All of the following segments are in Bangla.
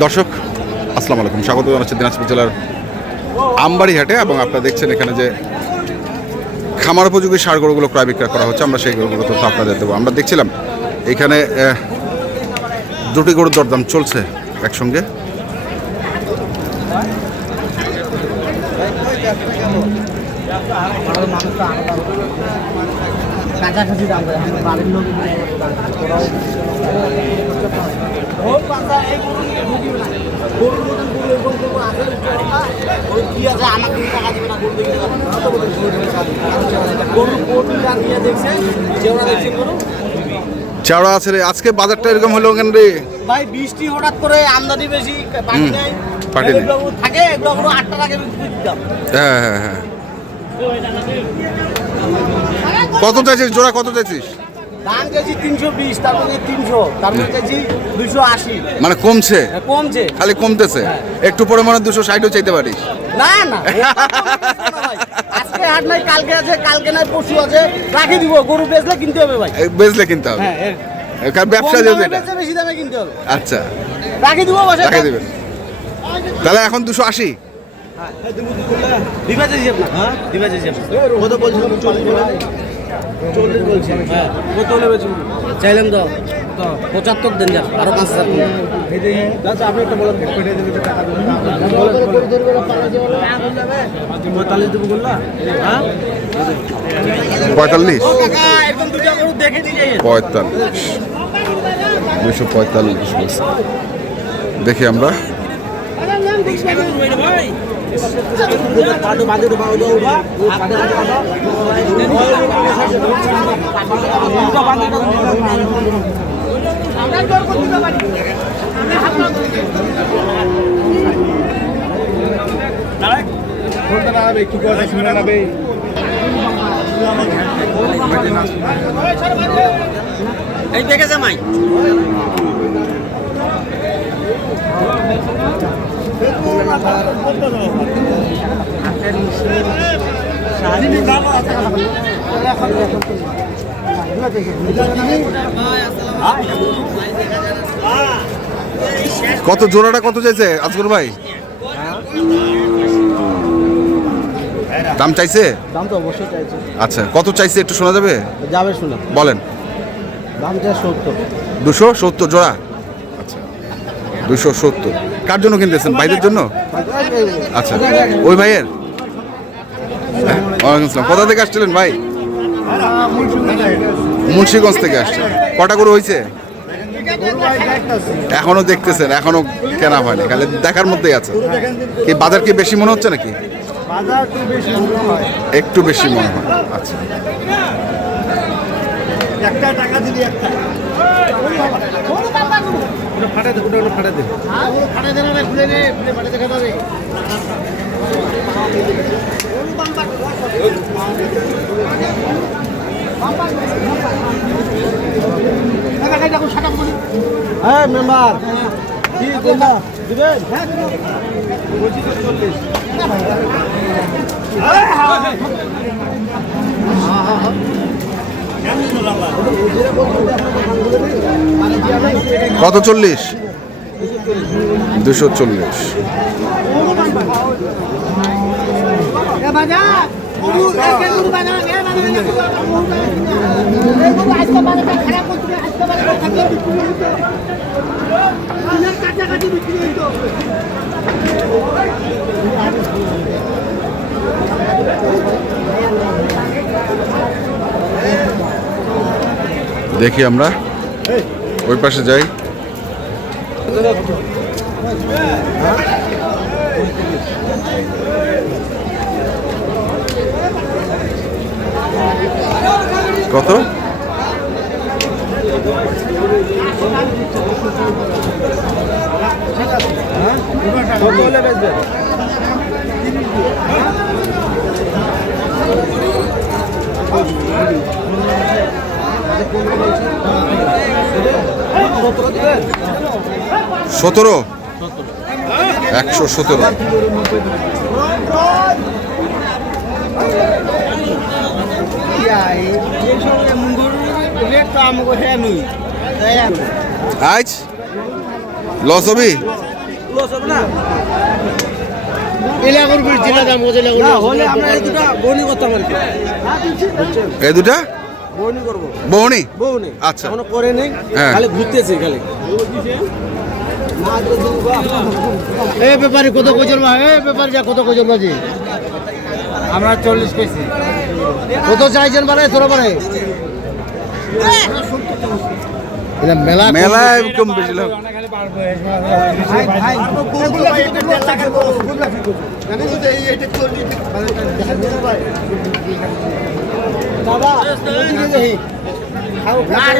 দর্শক আসসালামু আলাইকুম, স্বাগত জানাচ্ছি দিনাজপুর জেলার আমবাড়ি হাটে। এবং আপনারা দেখছেন এখানে যে খামার উপযোগী ষাঁড় গরুগুলো ক্রয় বিক্রয় করা হচ্ছে, আমরা সেই গরুগুলো তথ্য আপনাদের দেবো। আমরা দেখছিলাম এখানে দুটি গরুর দরদাম চলছে একসঙ্গে। কাছাকাছি দাম বাড়ির লোক চাওড়া আছে রে, আজকে বাজারটা এরকম হলো কেন রে ভাই? বৃষ্টি হঠাৎ করে, আমদানি বেশি, পাটি নেই থাকে এগুলো 8 টাকা কেজি দাম। হ্যাঁ হ্যাঁ হ্যাঁ। কত চাইছিস জোড়া, কত চাইছিস? দাম চাইছি 320, তারপরে 300, তারপরে চাইছি 280। মানে কমছে? কমছে, খালি কমতেছে। একটু পরে মনে 260ও চাইতে পারিস? না না, আজকে হাট নাই, কালকে আছে, কালকে নাই পরশু আছে, রাখি দিব। গরু বেচলে কিনতে হবে ভাই, বেচলে কিনতে হবে। কারণ ব্যবসা যেহেতু এটা, বেশি দামে কিনতে হবে। আচ্ছা রাখি দিব, রাখি দিবেন। তাহলে এখন 280 দিবা চাইছি আপনার? হ্যাঁ দিবা চাইছি আপনার। কত বলছিলাম? 40 বলছি। হ্যাঁ কত নেবে? চাইলাম তো 75 দেন, যা আরো 5000 কম। আচ্ছা আপনি একটা বলেন, কেটে দেবে টাকা দেবে। 45 দেব বললা? হ্যাঁ 45 টাকা একদম দুটো গরু দেখে দিয়ে যাই। 45 245 বলছে। দেখি আমরা এই দেখে জামাই কত জোড়াটা কত চাইছে আজগর ভাই? দাম চাইছে? দাম তো অবশ্যই চাইছে। আচ্ছা কত চাইছে একটু শোনা যাবে? যাবে শোনা, বলেন। দাম চাই 70। 270 জোড়া? আচ্ছা 270। কার জন্য কিনতেছেন? ভাইদের জন্য? আচ্ছা ওই ভাইয়ের? ওয়ালাইকুম আসসালাম। কোথা থেকে আসছিলেন ভাই? মুন্সিগঞ্জ থেকে আসছেন। কটা গরু হয়েছে? এখনো দেখতেছেন, এখনো কেনা হয়নি, খালি দেখার মধ্যেই আছে। কি বাজার কি বেশি মনে হচ্ছে নাকি? একটু বেশি মনে হয়। আচ্ছা হ্যাঁ মেম্বার কি দিবেন? কত? 40? 240। দেখি আমরা ওই পাশে যাই। কত? কত হলে বেচবে? সতেরো 117। আজ লস হবি? লস হবে না এলাকার জেলা দাম ওদের না হলে আমরা এই দুটা বউনি করতাম আর কি এই দুটা বউনি করবো বহনি বউনি আচ্ছা। এখনো করে নেই হ্যাঁ। খালি ঘুরতেছি খালি এ ব্যাপারে কত কজন এ ব্যাপারে যা কত কজন বাজে আমরা 40 কেজি কত চাইছেন বারে তোরা বারে এটা মেলা মেলায় কম বেশি লোক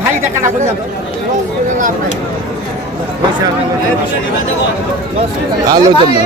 ভাই টাকা না আলো জন্য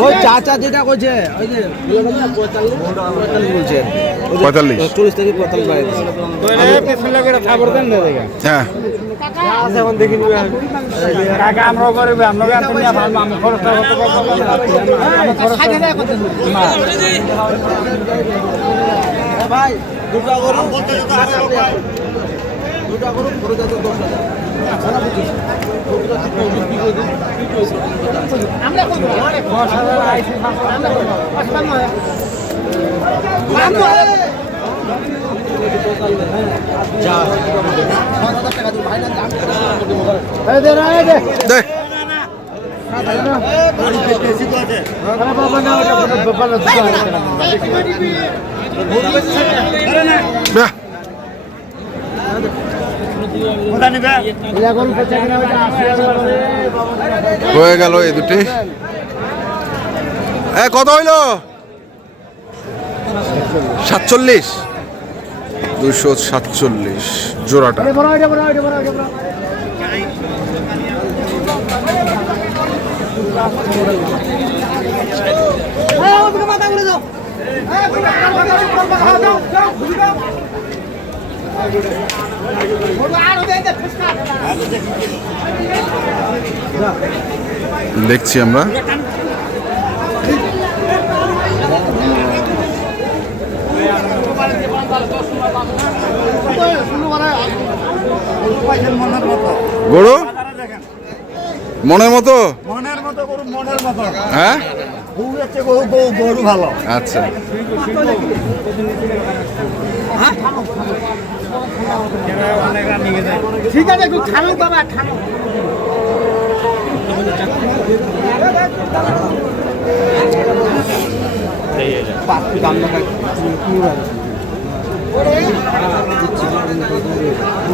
ওই চাচা যেটা কইছে ওই যে 45 বলছে 45 40 থেকে 45 বাইরে হ্যাঁ এখন দেখি নিবে টাকা আমরা করবে আমরা আমি খরচ ভাই দুটা করুন দুটা করুন খরচ আছে 10,000 আমরা কত 10,000 আইছি আমরা যা 10,000 টাকা দিই ভাই না আমি দে দে বাহ, হয়ে গেল এই দুটি কত হইল 47 247 জোড়াটা দেখছি আমরা গরু মনের মতো হ্যাঁ গরু ভালো আচ্ছা ঠিক আছে একটু খানো বাবা খানো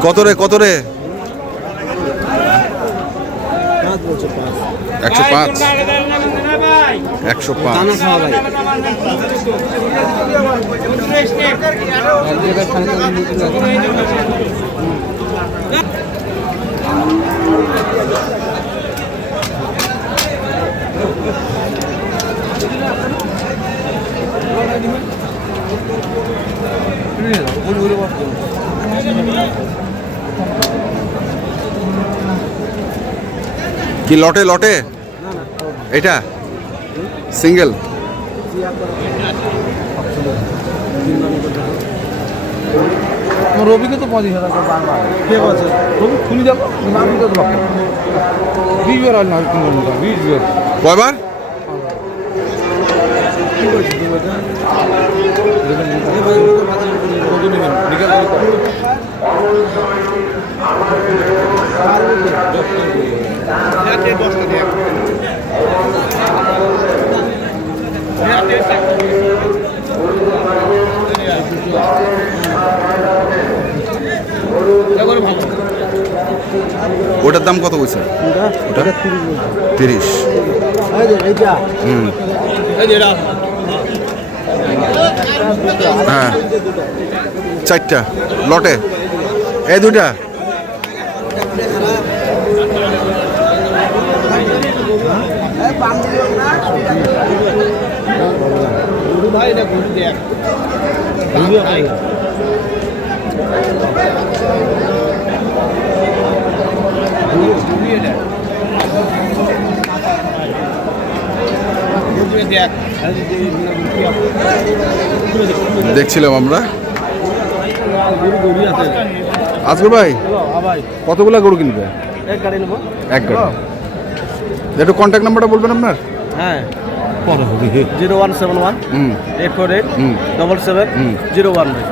কত রে 105 দানা খাওয়া ভাই কি লটে এটা সিঙ্গেল রবিকে তো 25,000 টাকা দাম হয় ঠিক আছে রবি খুলি যাবো মাটি তো লক্ষ 20 বার আর না 20 বার কয়বার কি বলছিস তুই এটা কত নেবেন নিকাল ওটার দাম কত বলছে ওটা 30 হ্যাঁ 4টা লটে এই দুটা ভাই না ঘুরে দেখ দেখছিলাম আমরা আজকে ভাই কতগুলা গরু কিনবে এক গাড়ি নেবো এক গাড়ি একটু কন্ট্যাক্ট নাম্বারটা বলবেন আপনার? হ্যাঁ 0171 হুম 848 হুম 77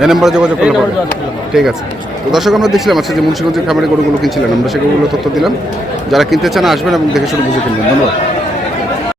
এই নাম্বারে যোগাযোগ এই করলে নাম্বারে পাবেন। যোগাযোগ করলে ঠিক আছে। তো দর্শক আমরা দেখছিলাম আজকে যে মুন্সিগঞ্জের খামারে গরুগুলো কিনছিলেন, আমরা সেগুলো তথ্য দিলাম। যারা কিনতে চান আসবেন এবং দেখে শুনে বুঝে কিনবেন। ধন্যবাদ।